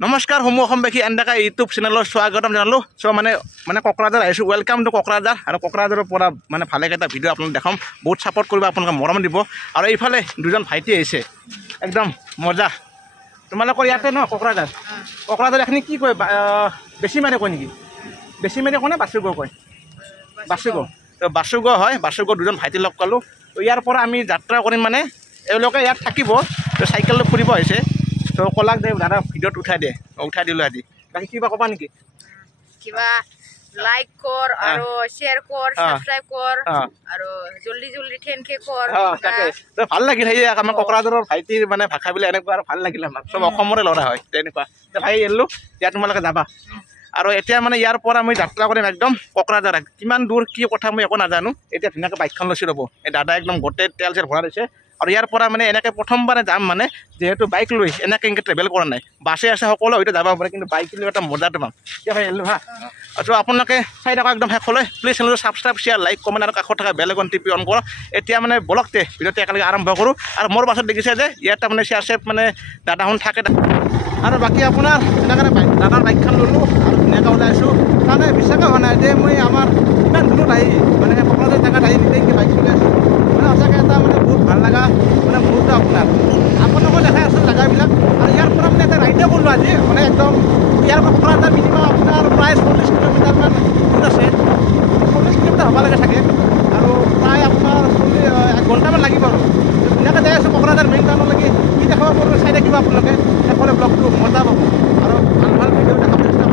নমস্কাৰ সমূহ অসমবাসী এণ্ডাকা ইউটিউব চেনেলৰ স্বাগতম জনালোঁ মানে কোকৰাঝাৰ আহিছোঁ ৱেলকাম টু কোকৰাঝাৰ আৰু কোকৰাঝাৰৰ পৰা মানে ভালেকেইটা ভিডিঅ' আপোনালোক দেখাম বহুত ছাপোৰ্ট কৰিব আপোনালোকে মৰম দিব আৰু এইফালে দুজন ভাইটি আহিছে একদম মজা তোমালোকৰ ইয়াতে ন কোকৰাঝাৰ এখিনি কি কয় বেছি মাৰে কয় নেকি বেছি মাৰে কয় নে বাছুগড় কয় বাছুগড় হয় বাছুগড় দুজন ভাইটি লগ পালোঁ ইয়াৰ পৰা আমি যাত্ৰা কৰিম মানে এওঁলোকে ইয়াত থাকিব চাইকেল লৈ ফুৰিব আহিছে তো কলাক দে দাদা ভিডিঅ'ত উঠাই দিলোঁ আজি বাকী কিবা ক'বা নেকি কিবা লাইক কৰ আৰু শ্বেয়াৰ কৰ সাবস্ক্ৰাইব কৰ আৰু জলদি জলদি ঠেনকে কৰ তাকে তো ভাল লাগিল সেই আমাৰ কোকৰাঝাৰৰ ভাইটিৰ মানে ভাষাবিলাক এনেকুৱা আৰু ভাল লাগিল আমাৰ চব অসমৰে ল'ৰা হয় তেনেকুৱা ভাই এৰিলোঁ এতিয়া তোমালোকে যাবা আৰু এতিয়া মানে ইয়াৰ পৰা মই যাত্ৰা কৰিম একদম কোকৰাঝাৰ কিমান দূৰ কি কথা মই একো নাজানো এতিয়া ধুনীয়াকৈ বাইকখন লৈছোঁ ৰ'ব এই দাদা একদম গোটেই তেল চেল ভৰাই দিছে আৰু ইয়াৰ পৰা মানে এনেকৈ প্ৰথমবাৰে যাম মানে যিহেতু বাইক লৈ এনেকৈ ট্ৰেভেল কৰা নাই বাছে আছে সকলো হয়তো যাব পাৰে কিন্তু বাইক লৈ এটা মজাটো পাম এতিয়া ভাই এৰিলোঁ হা আৰু আপোনালোকে চাই থাকক একদম শেষলৈ প্লিজ চেনেলটো ছাবস্ক্ৰাইব শ্বেয়াৰ লাইক কমেণ্ট আৰু কাষত থকা বেল আইকন টিপি অন কৰক এতিয়া মানে বলকতে ভিডিঅ'টো একেলগে আৰম্ভ কৰোঁ আৰু মোৰ পাছত দেখিছে যে ইয়াত মানে শ্বেয়াৰ চেপ মানে দাদাখন থাকে আৰু বাকী আপোনাৰ এনেকৈ দাদাৰ বাইকখন ল'লোঁ আৰু ধুনীয়াকৈ ওলাইছোঁ তাৰমানে বিশ্বাসে হোৱা নাই যে মই আমাৰ ইমান দূৰত আহি মানে কোকৰাঝাৰ জেগাত আহি নিজে বাইক চলাই আছোঁ মানে সঁচাকৈ এটা মানে বহুত ভাল লগা মানে মুহূৰ্ত আপোনালোকো দেখাই আছে জেগাবিলাক আৰু ইয়াৰ পৰা মানে এটা ৰাইডে কৰিলোঁ আজি মানে একদম ইয়াৰ পৰা কোকৰাঝাৰ মিনিমাম আপোনাৰ প্ৰায় 40 কিলোমিটাৰমান দূৰ আছে 40 কিলোমিটাৰ হ'ব লাগে চাগে আৰু প্ৰায় আপোনাৰ 1 ঘণ্টামান লাগিব আৰু ধুনীয়াকৈ যাই আছোঁ কোকৰাঝাৰ মেইন টাউনলৈকে কি দেখাব পাৰোঁ চাই থাকিব আপোনালোকে সকলোৱে ব্লগটো মজা পাব আৰু ভাল ভিডিঅ' দেখাব চেষ্টা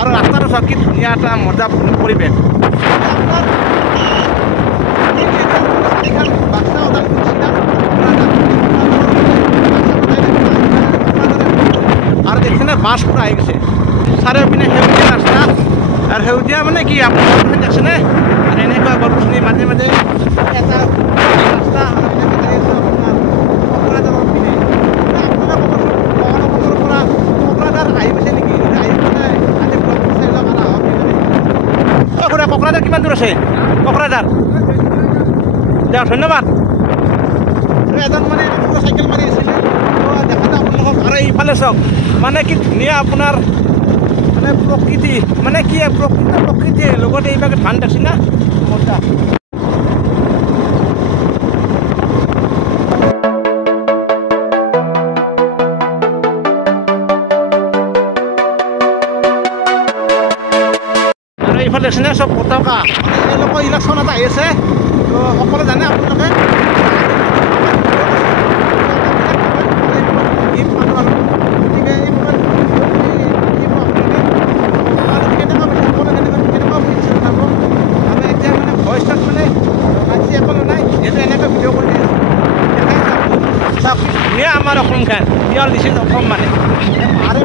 আৰু ৰাস্তাটো চাওক কি ধুনীয়া এটা মজা পৰিৱেশ আৰু দেখিছেনে বাছ পুৰা আহি গৈছে চাৰিওপিনে সেউজীয়া ৰাস্তা আৰু সেউজীয়া মানে কি আপোনাৰ দেখিছেনে আৰু এনেকুৱা গছ গছনি মাজে মাজে এটা ৰাস্তা আৰু কোকৰাঝাৰৰ পিনে আপোনালোকৰ পৰা কোকৰাঝাৰ আহি গৈছে নেকি আহি পেলাই আজি ব্লগটো চাই লওক আৰু আহক খুৰা কোকৰাঝাৰ কিমান দূৰ আছে কোকৰাঝাৰ দিয়ক ধন্যবাদ এজন মানে চাইকেল মাৰি আছিলে দেখা যায় আপোনালোকক আৰু এইফালে চাওক মানে কি ধুনীয়া আপোনাৰ মানে প্ৰকৃতি মানে কি প্ৰকৃতি লগতে এইভাগে ধান দেখছি না মজা আৰু এইফালে দেখছি না চব পতাকা এওঁলোকৰ ইলেকশ্যন এটা আহি আছে তো সকলোৱে জানে আপোনালোকে ধুনীয়া আমাৰ অসমখন পিয়ৰ দিছে অসম মানে আৰু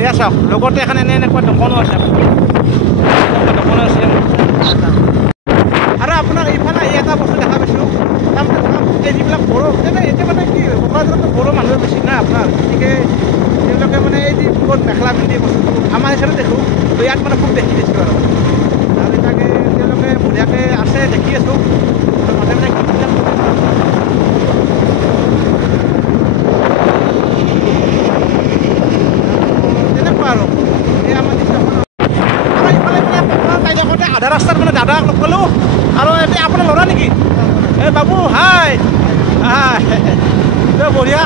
এয়া চাওক লগতে এখন এনেকুৱা দোকানো আছে আৰু আপোনাৰ এইফালে এই এটা বস্তু দেখা পাইছোঁ এই যিবিলাক বড়ো এতিয়া মানে কি কোকৰাঝাৰতো বড়ো মানুহ বেছি নাই আপোনাৰ গতিকে তেওঁলোকে মানে এই যি ক'ত মেখেলা পিন্ধি বস্তুটো আমাৰ হিচাপে দেখোঁ তো ইয়াত মানে খুব দেখি দিছোঁ আৰু তাকে তেওঁলোকে বঢ়িয়াকৈ আছে দেখি আছোঁ মাজে মাজে তেনেকুৱা আৰু এই আমাৰ দৃশ্যখন আৰু ইফালে মানে কাইলৈতে আধা ৰাস্তাত মানে দাদাক লগ পালোঁ আৰু এতিয়া আপোনাৰ ল'ৰা নেকি এই বাবু হাই বঢ়িয়া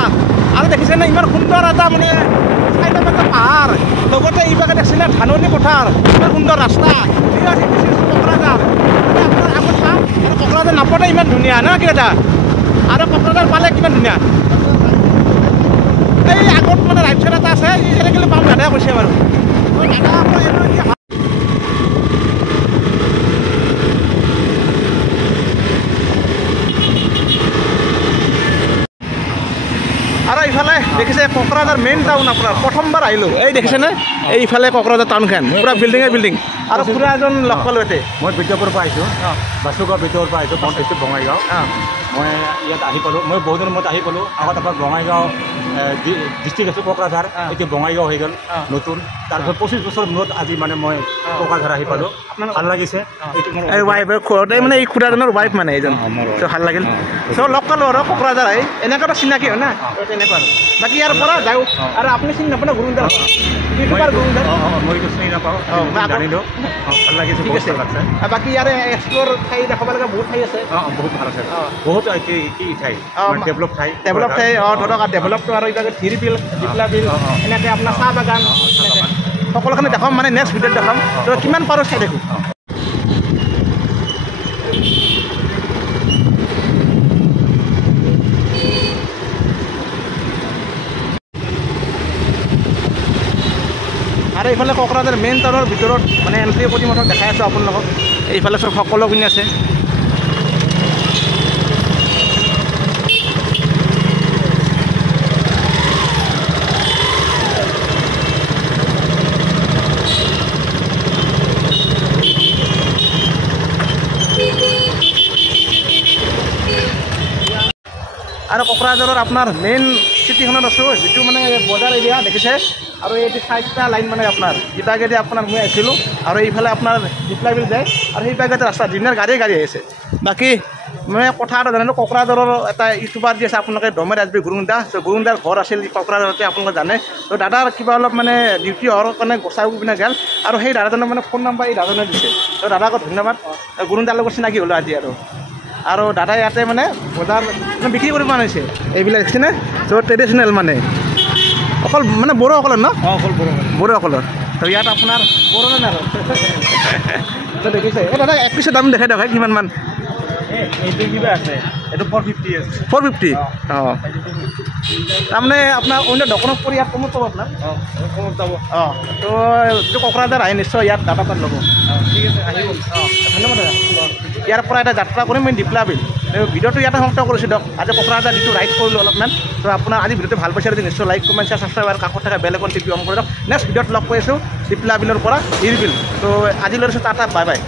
আৰু দেখিছেনে ইমান সুন্দৰ এটা মানে চাইডত এটা পাহাৰ লগতে এইভাগে দেখিছিলে ধাননি পথাৰ ইমান সুন্দৰ ৰাস্তা কোকৰাঝাৰ আপোনাৰ আগত চাম আৰু কোকৰাঝাৰ নাপতে ইমান ধুনীয়া ন কি এটা আৰু কোকৰাঝাৰ পালে কিমান ধুনীয়া এই আগত মানে ৰাইট চাইড এটা আছে এই চাইডে পাম দাদাই কৈছে বাৰু আৰু এইফালে দেখিছে কোকৰাঝাৰ মেইন টাউন আপোনাৰ প্ৰথমবাৰ আহিলোঁ এই দেখিছেনে এইফালে কোকৰাঝাৰ টাউনখন পূৰা বিল্ডিঙে বিল্ডিং আৰু খুৰা এজন লগ পালোঁ ইয়াতে মই বিদ্যাপুৰৰ পৰা আহিছোঁ বাসুগাঁও বিদ্যাপুৰৰ পৰা আহিছোঁ বনটেষ্টটো বঙাইগাঁও মই ইয়াত আহি পালোঁ মই বহুদিনৰ মূৰত আহি পালোঁ আগত আপোনাৰ বঙাইগাঁও ডিষ্ট্ৰিক্ট আছোঁ কোকৰাঝাৰ এতিয়া বঙাইগাঁও হৈ গ'ল নতুন তাৰপিছত 25 বছৰ মূৰত আজি মানে মই কোকৰাঝাৰ আহি পালোঁ ভাল লাগিছে ৱাইফ ঘৰতে মানে এই খুৰাজনৰ ৱাইফ মানে এইজন ভাল লাগিল চ' লগ পালোঁ আৰু কোকৰাঝাৰ আহি এনেকুৱাতো চিনাকি হয় না তেনেকুৱা আৰু বাকী ইয়াৰ পৰা যাওঁ আৰু আপুনি চিনি নাপায় ন গুৰুন্দা মই চিনি নাপাওঁ জানিলোঁ ভাল লাগিছে ঠিক আছে বাকী ইয়াৰে এক্সপ্ল'ৰ ঠাই দেখাব লগা বহুত ঠাই আছে বহুত ভাল আছে বহুত কি ঠাই ডেভেলপ ঠাই ধৰক ডেভেলপটো আৰু এইভাগে ধীৰ বিল দীপলা বিল এনেকৈ আপোনাৰ চাহ বাগান সকলোখিনি দেখাম মানে নেক্সট ভিডিঅ'ত দেখাম তো কিমান পাৰোঁ চাই দেখোঁ আৰু এইফালে কোকৰাঝাৰ মেইন টাউনৰ ভিতৰত মানে এণ্ট্ৰি কৰি মই দেখাই আছোঁ আপোনালোকক এইফালে চব সকলোখিনি আছে আৰু কোকৰাঝাৰৰ আপোনাৰ মেইন চিটিখনত আছোঁ যিটো মানে বজাৰ এৰিয়া দেখিছে আৰু এই 4টা লাইন মানে আপোনাৰ ইপাগেদি আপোনাৰ মই আহিছিলোঁ আৰু এইফালে আপোনাৰ দীপলা বিল যায় আৰু সেইপাগেদি ৰাস্তা দিনৰ গাড়ী আছে বাকী মই কথা এটা জানো কোকৰাঝাৰৰ এটা ইউটিউবাৰ যি আছে আপোনালোকে ডমে ৰাজবি গুৰুন্দা গুৰুন্দাৰ ঘৰ আছিল কোকৰাঝাৰতে আপোনালোকে জানে তো দাদাৰ কিবা অলপ মানে ডিউটি হোৱাৰ কাৰণে গোচাই পিনে গ'ল আৰু সেই দাদাজনৰ মানে ফোন নম্বৰ এই দাদাজনে দিছে তো দাদাক ধন্যবাদ গুৰুন্দাৰ লগত চিনাকি হ'লোঁ আজি আৰু দাদাই ইয়াতে মানে বজাৰ মানে বিক্ৰী কৰিব আনিছে এইবিলাক দেখিছেনে চ' ট্ৰেডিশ্যনেল মানে অকল মানে বড়োসকলৰ ন অকল বড়োসকলৰ তো ইয়াত আপোনাৰ বড়ো নে আৰু তো দেখিছে এই দাদা এক পিছৰ দাম দেখাই দিয়ক কিমানমান এইটো কিবা আছে এইটো 450 আছে 450 অঁ তাৰমানে আপোনাৰ অন্য দোকানত কৰি ইয়াত কমত পাব আপোনাৰ কমত যাব তো যিটো কোকৰাঝাৰ আহে নিশ্চয় ইয়াত দাদা তাত ল'ব ঠিক আছে আহিব ধন্যবাদ দাদা ইয়াৰ পৰা এটা যাত্ৰা কৰিম মই দীপলা বিল ভিডিঅ'টো ইয়াতে সমাপ্ত কৰিছোঁ দিয়ক আজি কোকৰাঝাৰ যিটো ৰাইড কৰিলোঁ অলপমান তো আপোনাৰ আজি ভিডিঅ'টো ভাল পাইছে যদি নিশ্চয় লাইক কমেণ্ট শ্বেয়াৰ ছাবস্ক্ৰাইব আৰু কাষত থকা বেল আইকন টিপি অন কৰি দিয়ক নেক্সট ভিডিঅ'ত লগ পাইছোঁ দীপলা বিলৰ পৰা হিৰ বিল তো আজিলৈ টাটা বাই বাই